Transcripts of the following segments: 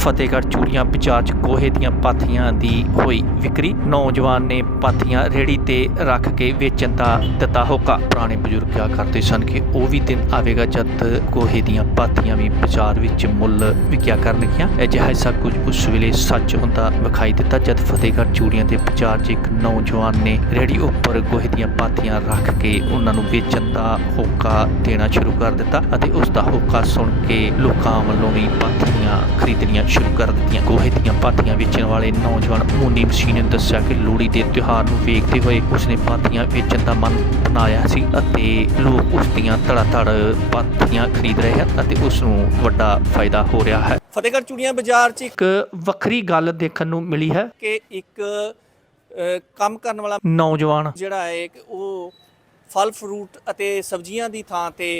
ਫਤਿਹਗੜ੍ਹ ਚੂੜੀਆਂ ਬਾਜ਼ਾਰ 'ਚ ਗੋਹੇ ਦੀਆਂ ਪਾਥੀਆਂ ਦੀ ਹੋਈ ਵਿਕਰੀ। ਨੌਜਵਾਨ ਨੇ ਪਾਥੀਆਂ ਰੇੜੀ ਤੇ ਰੱਖ ਕੇ ਵੇਚਣ ਦਾ ਦਿੱਤਾ ਹੋਕਾ। ਪੁਰਾਣੇ ਬਜ਼ੁਰਗ ਕਿਹਾ ਕਰਦੇ ਸਨ ਕਿ ਉਹ ਵੀ ਦਿਨ ਆਵੇਗਾ ਜਦ ਗੋਹੇ ਦੀਆਂ ਪਾਥੀਆਂ ਵੀ ਬਾਜ਼ਾਰ ਵਿੱਚ ਮੁੱਲ ਵਿਕਿਆ ਕਰਨਗੀਆਂ। ਅਜਿਹਾ ਸਭ ਕੁਝ ਉਸ ਵੇਲੇ ਸੱਚ ਹੁੰਦਾ ਵਿਖਾਈ ਦਿੱਤਾ ਜਦ ਫਤਿਹਗੜ੍ਹ ਚੂੜੀਆਂ ਦੇ ਬਾਜ਼ਾਰ 'ਚ ਇੱਕ ਨੌਜਵਾਨ ਨੇ ਰੇੜੀ ਉੱਪਰ ਗੋਹੇ ਦੀਆਂ ਪਾਥੀਆਂ ਰੱਖ ਕੇ ਉਹਨਾਂ ਨੂੰ ਵੇਚਣ ਦਾ ਹੋਕਾ ਦੇਣਾ ਸ਼ੁਰੂ ਕਰ ਦਿੱਤਾ ਅਤੇ ਉਸ ਦਾ ਹੋਕਾ ਸੁਣ ਕੇ ਲੋਕਾਂ ਵੱਲੋਂ ਵੀ ਪਾਥੀਆਂ ਖਰੀਦਣੀਆਂ ਸ਼ੁਰੂ ਕਰ ਦਿੱਤੀਆਂ ਗੋਹੇ ਦੀਆਂ ਪਾਥੀਆਂ ਵੇਚਣ ਵਾਲੇ ਨੌਜਵਾਨ ਮੂਨੀ ਮਸੀਹ ਨੇ ਦੱਸਿਆ ਕਿ ਲੋਹੜੀ ਦੇ ਤਿਉਹਾਰ ਨੂੰ ਵੇਖਦੇ ਹੋਏ ਉਸਨੇ ਪਾਥੀਆਂ ਵੇਚਣ ਦਾ ਮਨ ਬਣਾਇਆ ਸੀ ਅਤੇ ਲੋਕ ਉਸ ਦੀਆਂ ਧੜਾ ਧੜ ਪਾਥੀਆਂ ਖਰੀਦ ਰਹੇ ਹਨ ਅਤੇ ਉਸ ਨੂੰ ਵੱਡਾ ਫਾਇਦਾ ਹੋ ਰਿਹਾ ਹੈ। ਫਤਿਹਗੜ੍ਹ ਚੂੜੀਆਂ ਬਾਜ਼ਾਰ 'ਚ ਇੱਕ ਵੱਖਰੀ ਗੱਲ ਦੇਖਣ ਨੂੰ ਮਿਲੀ ਹੈ ਕਿ ਇੱਕ ਕੰਮ ਕਰਨ ਵਾਲਾ ਨੌਜਵਾਨ ਜਿਹੜਾ ਹੈ ਉਹ ਫਲ ਫਰੂਟ ਅਤੇ ਸਬਜ਼ੀਆਂ ਦੀ ਥਾਂ ਤੇ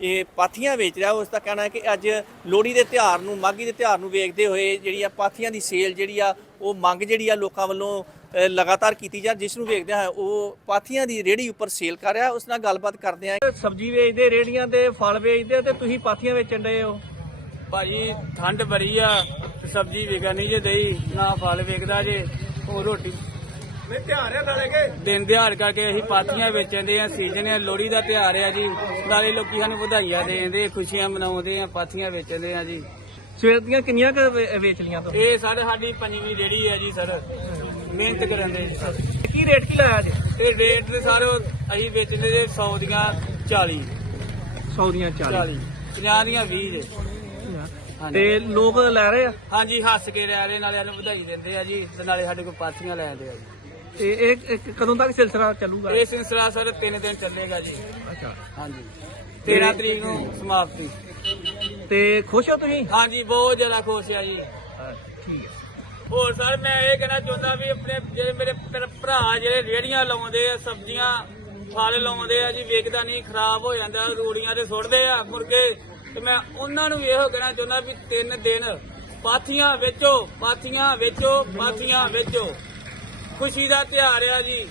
ਇਹ ਪਾਥੀਆਂ ਵੇਚ ਰਿਹਾ ਉਸ ਦਾ ਕਹਿਣਾ ਹੈ ਕਿ ਅੱਜ ਲੋਹੜੀ ਦੇ ਤਿਉਹਾਰ ਨੂੰ ਮਾਘੀ ਦੇ ਤਿਉਹਾਰ ਨੂੰ ਵੇਖਦੇ ਹੋਏ ਜਿਹੜੀ ਆ ਪਾਥੀਆਂ ਦੀ ਸੇਲ ਜਿਹੜੀ ਆ ਉਹ ਮੰਗ ਜਿਹੜੀ ਆ ਲੋਕਾਂ ਵੱਲੋਂ ਲਗਾਤਾਰ ਕੀਤੀ ਜਾ ਜਿਸ ਨੂੰ ਵੇਖਦੇ ਹਾਂ ਉਹ ਪਾਥੀਆਂ ਦੀ ਰੇੜੀ ਉੱਪਰ ਸੇਲ ਕਰ ਰਿਹਾ। ਉਸ ਨਾਲ ਗੱਲਬਾਤ ਕਰਦੇ ਆ ਸਬਜ਼ੀ ਵੇਚਦੇ ਰੇੜੀਆਂ ਤੇ ਫਲ ਵੇਚਦੇ ਤੇ ਤੁਸੀਂ ਪਾਥੀਆਂ ਵੇਚਣ ਡਏ ਹੋ? ਭਾਜੀ ਠੰਡ ਬੜੀ ਆ ਤੇ ਸਬਜ਼ੀ ਵਿਕਣੀ ਜੇ ਦਈ ਨਾ ਫਲ ਵਿਕਦਾ ਜੇ ਉਹ ਰੋਟੀ ਮੈਂ ਧਿਆਨ ਹੈ ਨਾਲੇ ਕੇ। ਦਿਨ ਦਿਹਾੜ ਕਰਕੇ ਅਸੀਂ ਪਾਥੀਆਂ ਵੇਚਦੇ ਆ ਸੀਜ਼ਨ ਆ ਲੋਹੜੀ ਦਾ ਤਿਉਹਾਰ ਆ ਜੀ। ਨਾਲੇ ਲੋਕੀ ਸਾਨੂੰ ਵਧਾਈਆਂ ਦੇਂਦੇ ਖੁਸ਼ੀਆਂ ਮਨਾਉਂਦੇ ਆ ਪਾਥੀਆਂ ਵੇਚਦੇ ਆ ਜੀ। ਸਵੇਰ ਦੀਆਂ ਕਿੰਨੀਆਂ ਕੁ ਵੇ- ਵੇਚ ਲੀਆਂ ਤੁਸੀਂ? ਇਹ ਸਰ ਸਾਡੀ ਪੰਜਵੀਂ ਰੇੜੀ ਆ ਜੀ ਸਰ ਮਿਹਨਤ ਕਰਨ ਦੇ। ਕੀ ਰੇਟ ਕੀ ਲਾਇਆ ਜੀ ਤੇ ਰੇਟ ਦੇ ਸਰ ਅਸੀਂ ਵੇਚਦੇ ਜੇ 100 ਦੀਆਂ 40 100 ਦੀਆਂ 40 50 ਦੀਆਂ 20 ਜੇ। ਹਾਂਜੀ। ਤੇ ਲੋਕ ਲੈ ਰਹੇ ਆ? ਹਾਂਜੀ ਹੱਸ ਕੇ ਰਹਿ ਰਹੇ ਨਾਲੇ ਸਾਨੂੰ ਵਧਾਈ ਦਿੰਦੇ ਆ ਜੀ ਤੇ ਨਾਲੇ ਸਾਡੇ ਕੋਲ ਪਾਥੀਆਂ ਲੈਂਦੇ ਆ ਜੀ। ਤੇ ਇਹ ਇਹ ਕਦੋਂ ਤੱਕ ਸਿਲਸਿਲਾ ਚੱਲੂਗਾ? ਇਹ ਸਿਲਸਿਲਾ ਸਰ 3 ਦਿਨ ਚੱਲੇਗਾ ਜੀ। ਅੱਛਾ। ਹਾਂਜੀ। 13 ਤਰੀਕ ਨੂੰ ਸਮਾਪਤੀ। ਤੇ ਖੁਸ਼ ਹੋ ਤੁਸੀਂ? ਹਾਂਜੀ ਬਹੁਤ ਜ਼ਿਆਦਾ ਖੁਸ਼ ਆ ਜੀ। ਠੀਕ ਹੈ ਹੋਰ ਸਰ ਮੈਂ ਇਹ ਕਹਿਣਾ ਚਾਹੁੰਦਾ ਵੀ ਆਪਣੇ ਜਿਹੜੇ ਮੇਰੇ ਭਰ- ਭਰਾ ਜਿਹੜੇ ਰੇੜੀਆਂ ਲਾਉਂਦੇ ਆ ਸਬਜ਼ੀਆਂ ਫਲ ਲਾਉਂਦੇ ਆ ਜੀ ਵੇਚਦਾ ਨਹੀਂ ਖਰਾਬ ਹੋ ਜਾਂਦਾ ਰੂੜੀਆਂ ਤੇ ਸੁੱਟਦੇ ਆ ਮੁਰਗੇ। ਤੇ ਮੈਂ ਉਹਨਾਂ ਨੂੰ ਵੀ ਇਹੋ ਕਹਿਣਾ ਚਾਹੁੰਦਾ ਵੀ ਤਿੰਨ ਦਿਨ ਪਾਥੀਆਂ ਵੇਚੋ ਪਾਥੀਆਂ ਵੇਚੋ ਪਾਥੀਆਂ ਵੇਚੋ। ਖੁਸ਼ੀ ਦਾ ਤਿਉਹਾਰ ਆ ਜੀ।